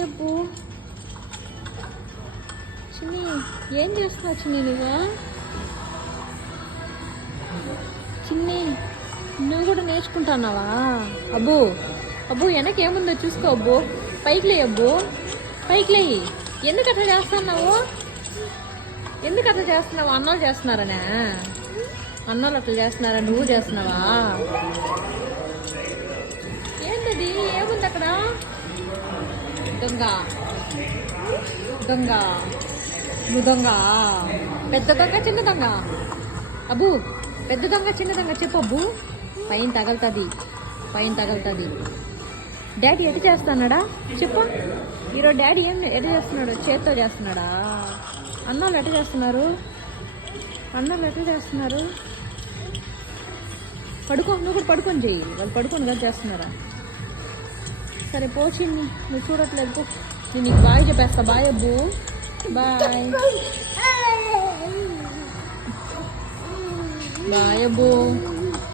అబ్బో చిన్ని ఏం చేస్తున్నావు చిన్ని నువ్వు చిన్ని నువ్వు కూడా నేర్చుకుంటున్నావా అబ్బో అబ్బో వెనక ఏముందో చూసుకో అబ్బో పైకి లేయి అబ్బో పైకి లేయి ఎందుకు అట్లా చేస్తున్నావు ఎందుకు అట్లా చేస్తున్నావు అన్నోళ్ళు చేస్తున్నారనే అన్నోళ్ళు అట్లా చేస్తున్నారా నువ్వు చేస్తున్నావా ఏంటది ఏముంది అక్కడ దొంగ దొంగ నువ్వు దొంగ పెద్ద దొంగ చిన్న దొంగ. అబ్బు పెద్ద దొంగ చిన్న దొంగ చెప్పు అబ్బు. పైన తగలుతుంది. పైన తగలుతుంది. డాడీ ఎటు చేస్తున్నాడా? చెప్పు. ఈరోజు డాడీ ఏం ఎటు చేస్తున్నాడు? చేత్తో చేస్తున్నాడా? అన్నాలు ఎటు చేస్తున్నారు? అన్నాలు ఎటు చేస్తున్నారు? పడుకో నువ్వు కూడా పడుకొని చెయ్యి. వాళ్ళు పడుకొని కదా చేస్తున్నారా? సరే పోచి నువ్వు చూడట్లేదు పో నేను నీకు బాయ్ చెప్పేస్తా బాయ్ అబ్బు బాయ్ బాయ్ అబ్బు